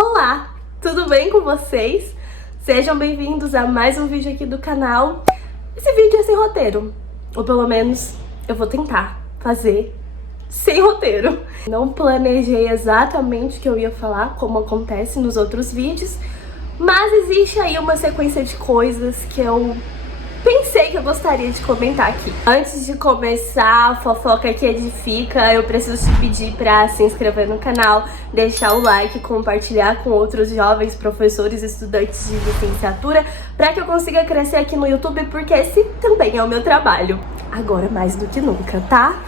Olá, tudo bem com vocês? Sejam bem-vindos a mais um vídeo aqui do canal. Esse vídeo é sem roteiro, ou pelo menos eu vou tentar fazer sem roteiro. Não planejei exatamente o que eu ia falar, como acontece nos outros vídeos, mas existe aí uma sequência de coisas que eu pensei que eu gostaria de comentar aqui. Antes de começar a fofoca que edifica, eu preciso te pedir pra se inscrever no canal, deixar o like, compartilhar com outros jovens professores e estudantes de licenciatura, pra que eu consiga crescer aqui no YouTube, porque esse também é o meu trabalho. Agora mais do que nunca, tá?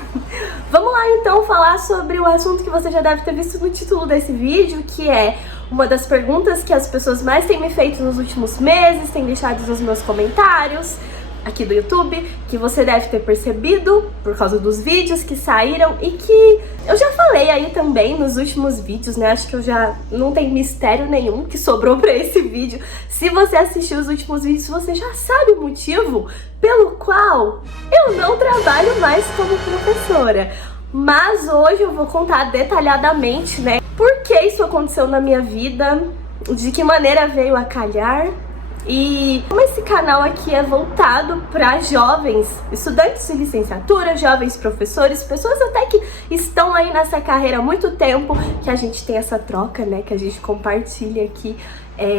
Vamos lá então falar sobre o assunto que você já deve ter visto no título desse vídeo, que é uma das perguntas que as pessoas mais têm me feito nos últimos meses, têm deixado nos meus comentários aqui do YouTube, que você deve ter percebido por causa dos vídeos que saíram e que eu já falei aí também nos últimos vídeos, né? Acho que eu já não tem mistério nenhum que sobrou pra esse vídeo. Se você assistiu os últimos vídeos, você já sabe o motivo pelo qual eu não trabalho mais como professora. Mas hoje eu vou contar detalhadamente, né, por que isso aconteceu na minha vida, de que maneira veio a calhar e como esse canal aqui é voltado para jovens estudantes de licenciatura, jovens professores, pessoas até que estão aí nessa carreira há muito tempo, que a gente tem essa troca, né, que a gente compartilha aqui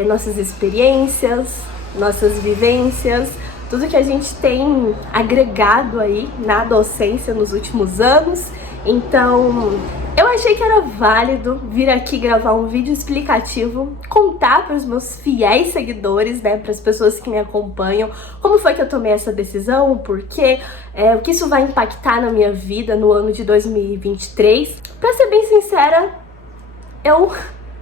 nossas experiências, nossas vivências, tudo que a gente tem agregado aí na docência nos últimos anos. Então, eu achei que era válido vir aqui gravar um vídeo explicativo, contar para os meus fiéis seguidores, né, para as pessoas que me acompanham, como foi que eu tomei essa decisão, o porquê, o que isso vai impactar na minha vida no ano de 2023. Pra ser bem sincera, eu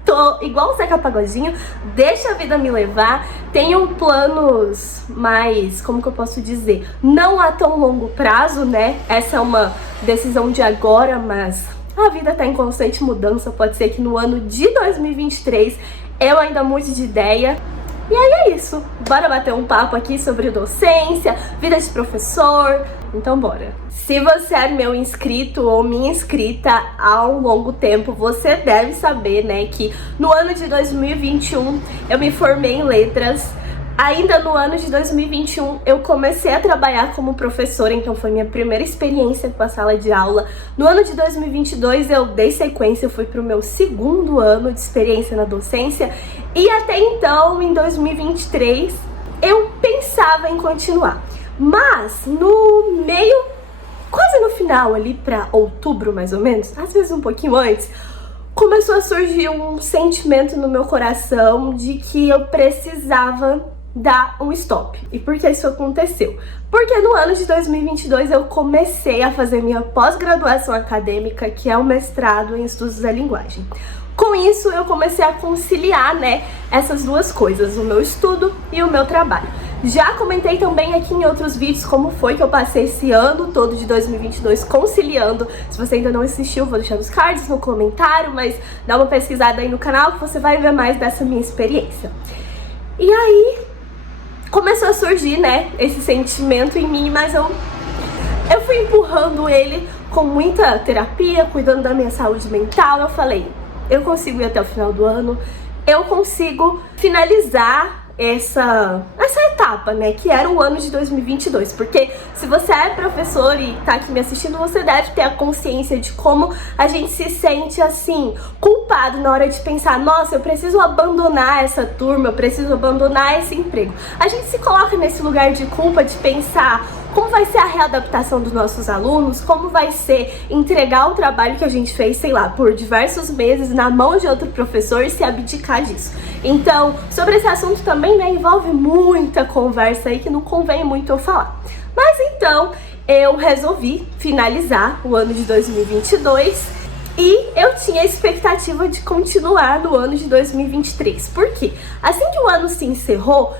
tô igual o Zeca Pagodinho, deixa a vida me levar, tenho planos mais, como que eu posso dizer, não a tão longo prazo, né? Essa é uma decisão de agora, mas a vida tá em constante mudança, pode ser que no ano de 2023 eu ainda mude de ideia. E aí é isso, bora bater um papo aqui sobre docência, vida de professor, então bora. Se você é meu inscrito ou minha inscrita há um longo tempo, você deve saber, né, que no ano de 2021 eu me formei em letras. Ainda no ano de 2021 eu comecei a trabalhar como professora, então foi minha primeira experiência com a sala de aula. No ano de 2022 eu dei sequência, eu fui para o meu segundo ano de experiência na docência. E até então, em 2023, eu pensava em continuar. Mas no meio, quase no final ali para outubro mais ou menos, às vezes um pouquinho antes, começou a surgir um sentimento no meu coração de que eu precisava dar um stop. E por que isso aconteceu? Porque no ano de 2022 eu comecei a fazer minha pós-graduação acadêmica, que é o mestrado em estudos da linguagem. Com isso eu comecei a conciliar, né, essas duas coisas, o meu estudo e o meu trabalho. Já comentei também aqui em outros vídeos como foi que eu passei esse ano todo de 2022 conciliando. Se você ainda não assistiu, vou deixar nos cards, no comentário, mas dá uma pesquisada aí no canal que você vai ver mais dessa minha experiência. E aí começou a surgir, né, esse sentimento em mim, mas eu fui empurrando ele com muita terapia, cuidando da minha saúde mental. Eu falei, eu consigo ir até o final do ano, eu consigo finalizar essa etapa, né, que era o ano de 2022, porque se você é professor e tá aqui me assistindo, você deve ter a consciência de como a gente se sente, assim, culpado na hora de pensar, nossa, eu preciso abandonar essa turma, eu preciso abandonar esse emprego. A gente se coloca nesse lugar de culpa de pensar como vai ser a readaptação dos nossos alunos, como vai ser entregar o trabalho que a gente fez, sei lá, por diversos meses na mão de outro professor e se abdicar disso. Então, sobre esse assunto também, né, envolve muita conversa aí que não convém muito eu falar. Mas então, eu resolvi finalizar o ano de 2022 e eu tinha a expectativa de continuar no ano de 2023. Por quê? Assim que o ano se encerrou,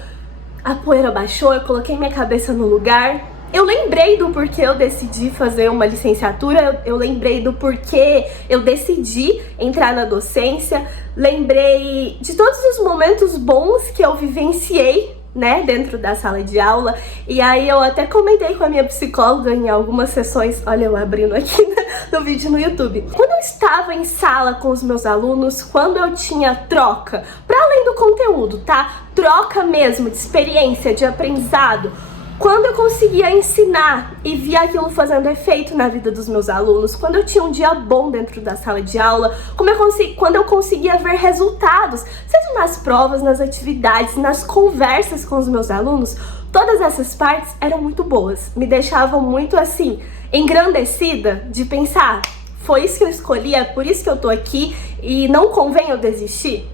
a poeira baixou, eu coloquei minha cabeça no lugar. Eu lembrei do porquê eu decidi fazer uma licenciatura, eu lembrei do porquê eu decidi entrar na docência, lembrei de todos os momentos bons que eu vivenciei né, dentro da sala de aula. E aí eu até comentei com a minha psicóloga em algumas sessões, olha eu abrindo aqui no vídeo no YouTube. Quando eu estava em sala com os meus alunos, quando eu tinha troca, para além do conteúdo, tá? Troca mesmo de experiência, de aprendizado. Quando eu conseguia ensinar e via aquilo fazendo efeito na vida dos meus alunos, quando eu tinha um dia bom dentro da sala de aula, quando eu conseguia ver resultados, seja nas provas, nas atividades, nas conversas com os meus alunos, todas essas partes eram muito boas. Me deixavam muito assim, engrandecida de pensar, foi isso que eu escolhi, é por isso que eu tô aqui e não convém eu desistir.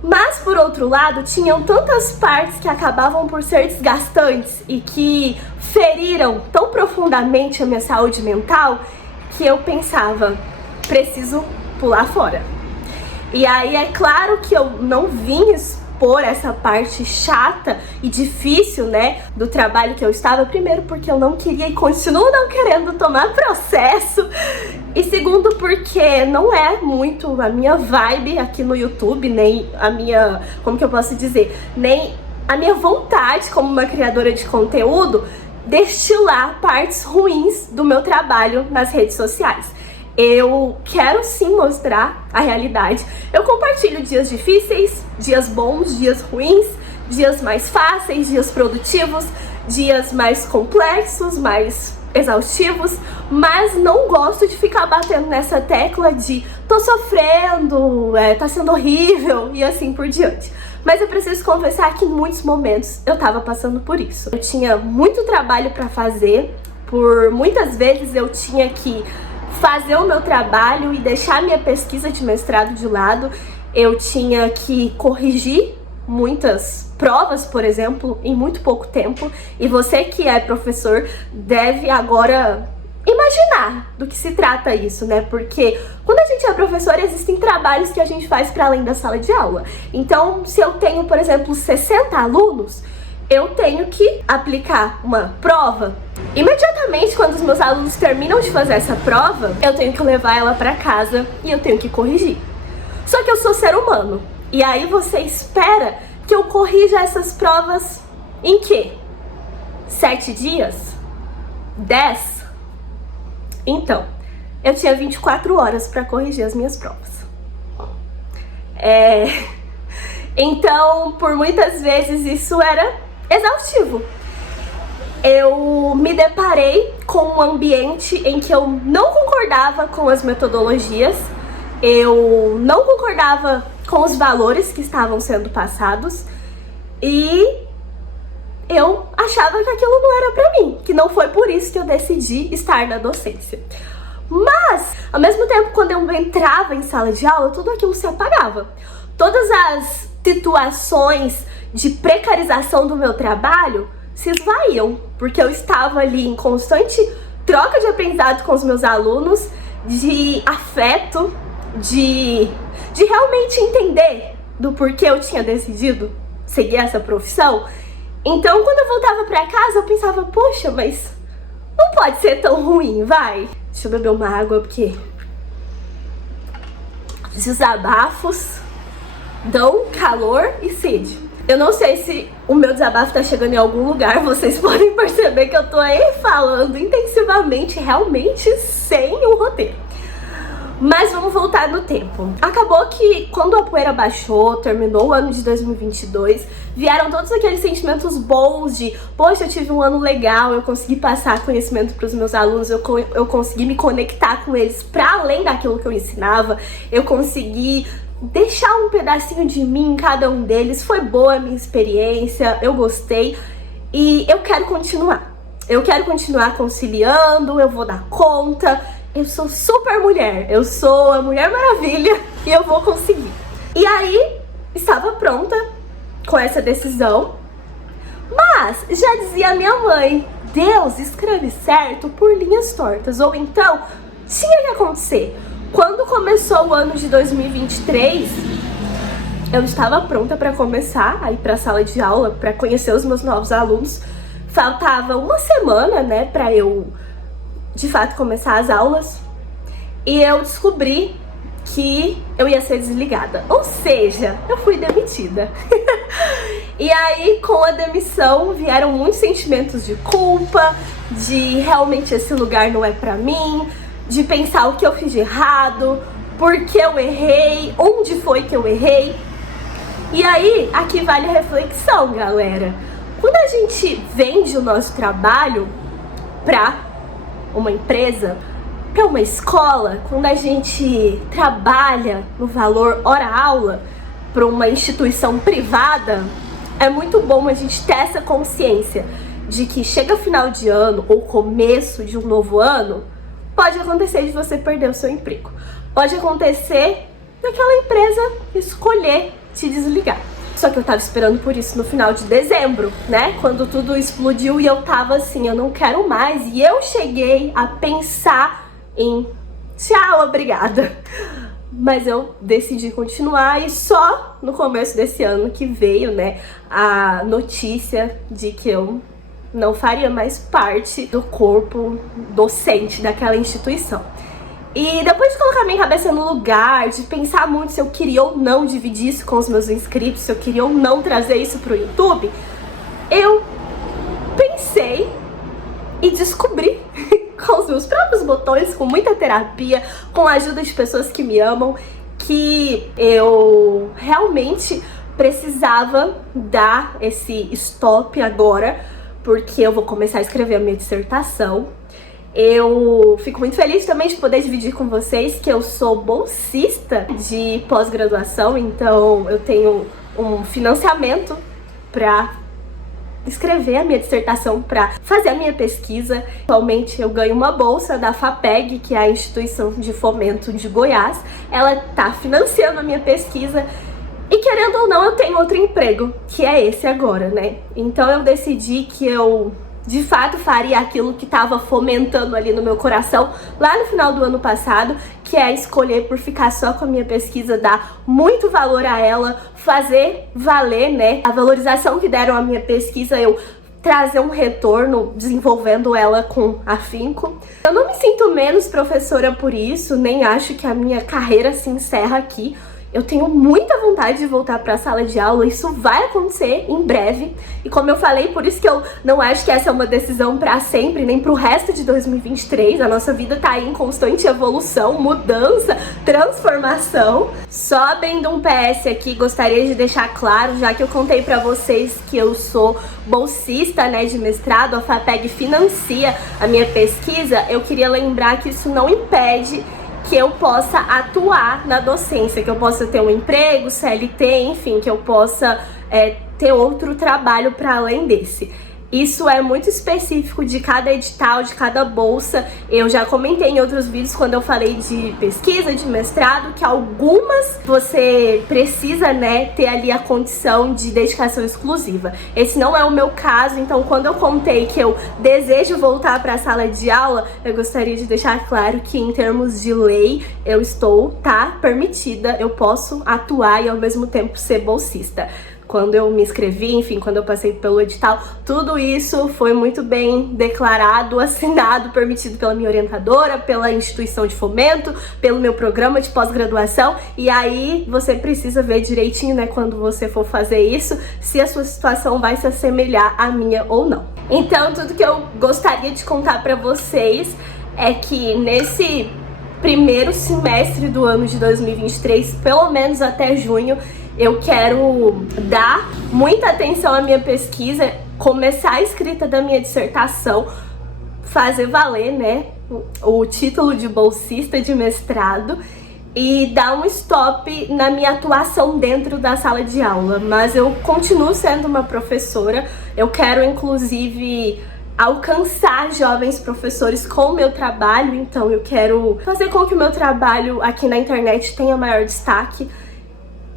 Mas, por outro lado, tinham tantas partes que acabavam por ser desgastantes e que feriram tão profundamente a minha saúde mental que eu pensava, preciso pular fora. E aí é claro que eu não vim expor essa parte chata e difícil, né, do trabalho que eu estava, primeiro porque eu não queria e continuo não querendo tomar processo, e segundo porque não é muito a minha vibe aqui no YouTube, nem a minha, como que eu posso dizer, nem a minha vontade como uma criadora de conteúdo destilar partes ruins do meu trabalho nas redes sociais. Eu quero sim mostrar a realidade. Eu compartilho dias difíceis, dias bons, dias ruins, dias mais fáceis, dias produtivos, dias mais complexos, mais exaustivos, mas não gosto de ficar batendo nessa tecla de tô sofrendo, tá sendo horrível e assim por diante. Mas eu preciso confessar que em muitos momentos eu tava passando por isso. Eu tinha muito trabalho pra fazer, por muitas vezes eu tinha que fazer o meu trabalho e deixar minha pesquisa de mestrado de lado. Eu tinha que corrigir muitas provas, por exemplo, em muito pouco tempo. E você que é professor deve agora imaginar do que se trata isso, né? Porque quando a gente é professor, existem trabalhos que a gente faz para além da sala de aula. Então, se eu tenho, por exemplo, 60 alunos, eu tenho que aplicar uma prova. Imediatamente, quando os meus alunos terminam de fazer essa prova, eu tenho que levar ela para casa e eu tenho que corrigir. Só que eu sou ser humano. E aí você espera que eu corrija essas provas em quê? 7 dias? 10? Então, eu tinha 24 horas para corrigir as minhas provas. Então, por muitas vezes isso era exaustivo. Eu me deparei com um ambiente em que eu não concordava com as metodologias, eu não concordava com os valores que estavam sendo passados e eu achava que aquilo não era pra mim, que não foi por isso que eu decidi estar na docência. Mas, ao mesmo tempo, quando eu entrava em sala de aula, tudo aquilo se apagava. Todas as situações de precarização do meu trabalho se esvaíam, porque eu estava ali em constante troca de aprendizado com os meus alunos, de afeto, de realmente entender do porquê eu tinha decidido seguir essa profissão. Então, quando eu voltava pra casa, eu pensava, poxa, mas não pode ser tão ruim, vai. Deixa eu beber uma água, porque desabafos dão calor e sede. Eu não sei se o meu desabafo tá chegando em algum lugar, vocês podem perceber que eu tô aí falando intensivamente, realmente sem um roteiro. Mas vamos voltar no tempo. Acabou que quando a poeira baixou, terminou o ano de 2022, vieram todos aqueles sentimentos bons de, poxa, eu tive um ano legal, eu consegui passar conhecimento para os meus alunos, eu consegui me conectar com eles para além daquilo que eu ensinava, eu consegui deixar um pedacinho de mim em cada um deles. Foi boa a minha experiência, eu gostei e eu quero continuar. Eu quero continuar conciliando, eu vou dar conta. Eu sou super mulher, eu sou a Mulher Maravilha e eu vou conseguir. E aí, estava pronta com essa decisão, mas já dizia minha mãe, Deus escreve certo por linhas tortas, ou então tinha que acontecer. Quando começou o ano de 2023, eu estava pronta para começar a ir para a sala de aula, para conhecer os meus novos alunos. Faltava uma semana, né, para eu de fato começar as aulas, e eu descobri que eu ia ser desligada, ou seja, eu fui demitida. E aí, com a demissão, vieram muitos sentimentos de culpa, de realmente esse lugar não é pra mim, de pensar o que eu fiz de errado, por que eu errei, onde foi que eu errei. E aí, aqui vale a reflexão, galera. Quando a gente vende o nosso trabalho pra uma empresa, pra uma escola, quando a gente trabalha no valor hora-aula para uma instituição privada, é muito bom a gente ter essa consciência de que chega final de ano ou começo de um novo ano, pode acontecer de você perder o seu emprego. Pode acontecer daquela empresa escolher te desligar. Só que eu tava esperando por isso no final de dezembro, né? Quando tudo explodiu e eu tava assim, eu não quero mais. E eu cheguei a pensar em tchau, obrigada. Mas eu decidi continuar e só no começo desse ano que veio, né, a notícia de que eu não faria mais parte do corpo docente daquela instituição. E depois de colocar minha cabeça no lugar, de pensar muito se eu queria ou não dividir isso com os meus inscritos, se eu queria ou não trazer isso pro YouTube, eu pensei e descobri com os meus próprios botões, com muita terapia, com a ajuda de pessoas que me amam, que eu realmente precisava dar esse stop agora, porque eu vou começar a escrever a minha dissertação. Eu fico muito feliz também de poder dividir com vocês que eu sou bolsista de pós-graduação, então eu tenho um financiamento para escrever a minha dissertação, para fazer a minha pesquisa. Atualmente eu ganho uma bolsa da FAPEG, que é a Instituição de Fomento de Goiás. Ela tá financiando a minha pesquisa e, querendo ou não, eu tenho outro emprego, que é esse agora, né? Então eu decidi que eu de fato faria aquilo que estava fomentando ali no meu coração lá no final do ano passado, que é escolher por ficar só com a minha pesquisa, dar muito valor a ela, fazer valer, né, a valorização que deram à minha pesquisa, eu trazer um retorno desenvolvendo ela com afinco. Eu não me sinto menos professora por isso, nem acho que a minha carreira se encerra aqui. Eu tenho muita vontade de voltar para a sala de aula, isso vai acontecer em breve. E como eu falei, por isso que eu não acho que essa é uma decisão para sempre, nem para o resto de 2023. A nossa vida tá aí em constante evolução, mudança, transformação. Só abrindo um PS aqui, gostaria de deixar claro, já que eu contei para vocês que eu sou bolsista, né, de mestrado, a FAPEG financia a minha pesquisa, eu queria lembrar que isso não impede que eu possa atuar na docência, que eu possa ter um emprego, CLT, enfim, que eu possa ter outro trabalho para além desse. Isso é muito específico de cada edital, de cada bolsa. Eu já comentei em outros vídeos quando eu falei de pesquisa, de mestrado, que algumas você precisa, né, ter ali a condição de dedicação exclusiva. Esse não é o meu caso, então quando eu contei que eu desejo voltar para a sala de aula, eu gostaria de deixar claro que em termos de lei eu estou, permitida, eu posso atuar e ao mesmo tempo ser bolsista. Quando eu me inscrevi, enfim, quando eu passei pelo edital, tudo isso foi muito bem declarado, assinado, permitido pela minha orientadora, pela instituição de fomento, pelo meu programa de pós-graduação. E aí você precisa ver direitinho, né, quando você for fazer isso, se a sua situação vai se assemelhar à minha ou não. Então, tudo que eu gostaria de contar pra vocês é que nesse primeiro semestre do ano de 2023, pelo menos até junho, eu quero dar muita atenção à minha pesquisa, começar a escrita da minha dissertação, fazer valer, né, o título de bolsista de mestrado e dar um stop na minha atuação dentro da sala de aula. Mas eu continuo sendo uma professora, eu quero inclusive alcançar jovens professores com o meu trabalho, então eu quero fazer com que o meu trabalho aqui na internet tenha maior destaque.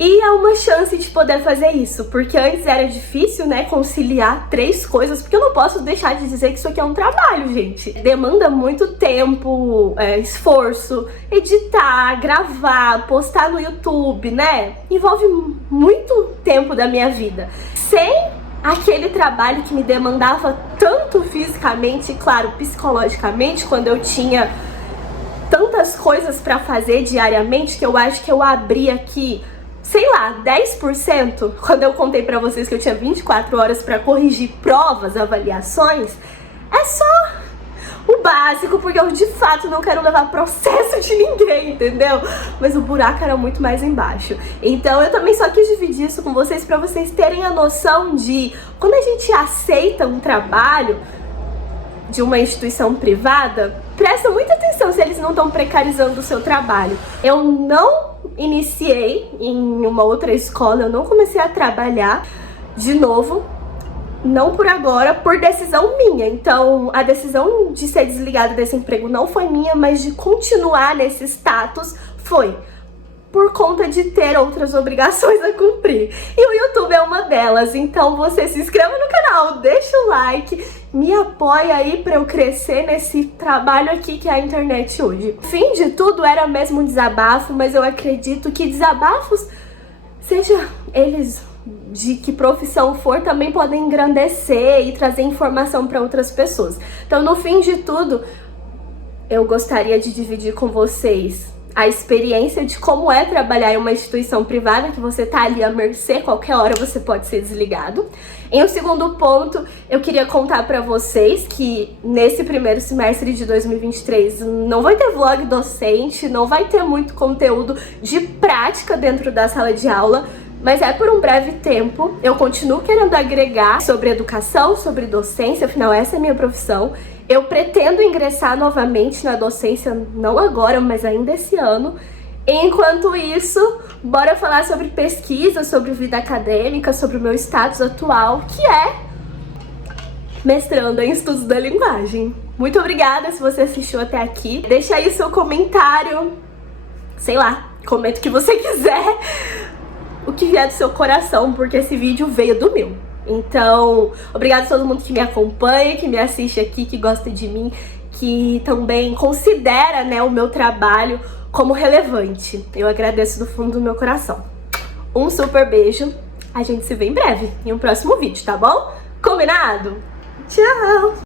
E é uma chance de poder fazer isso, porque antes era difícil, né, conciliar 3 coisas, porque eu não posso deixar de dizer que isso aqui é um trabalho, gente. Demanda muito tempo, esforço, editar, gravar, postar no YouTube, né? Envolve muito tempo da minha vida. Sem aquele trabalho que me demandava tanto fisicamente e, claro, psicologicamente, quando eu tinha tantas coisas pra fazer diariamente, que eu acho que eu abri aqui, sei lá, lá, 10%, quando eu contei pra vocês que eu tinha 24 horas pra corrigir provas, avaliações, é só o básico, porque eu de fato não quero levar processo de ninguém, entendeu? Mas o buraco era muito mais embaixo. Então eu também só quis dividir isso com vocês pra vocês terem a noção de quando a gente aceita um trabalho de uma instituição privada, presta muita atenção se eles não estão precarizando o seu trabalho. Eu não iniciei em uma outra escola, eu não comecei a trabalhar de novo, não por agora, por decisão minha. Então, a decisão de ser desligada desse emprego não foi minha, mas de continuar nesse status foi por conta de ter outras obrigações a cumprir. E o YouTube é uma delas, então você se inscreva no canal, deixa o like, me apoia aí pra eu crescer nesse trabalho aqui que é a internet hoje. O fim de tudo era mesmo um desabafo, mas eu acredito que desabafos, seja eles de que profissão for, também podem engrandecer e trazer informação para outras pessoas. Então, no fim de tudo, eu gostaria de dividir com vocês a experiência de como é trabalhar em uma instituição privada, que você tá ali à mercê, qualquer hora você pode ser desligado. Em um segundo ponto, eu queria contar pra vocês que nesse primeiro semestre de 2023 não vai ter vlog docente, não vai ter muito conteúdo de prática dentro da sala de aula, mas é por um breve tempo. Eu continuo querendo agregar sobre educação, sobre docência, afinal essa é a minha profissão. Eu pretendo ingressar novamente na docência, não agora, mas ainda esse ano. Enquanto isso, bora falar sobre pesquisa, sobre vida acadêmica, sobre o meu status atual, que é mestrando em estudos da linguagem. Muito obrigada se você assistiu até aqui. Deixa aí seu comentário, sei lá, comenta o que você quiser, o que vier do seu coração, porque esse vídeo veio do meu. Então, obrigada a todo mundo que me acompanha, que me assiste aqui, que gosta de mim, que também considera, né, o meu trabalho como relevante. Eu agradeço do fundo do meu coração. Um super beijo. A gente se vê em breve, em um próximo vídeo, tá bom? Combinado? Tchau!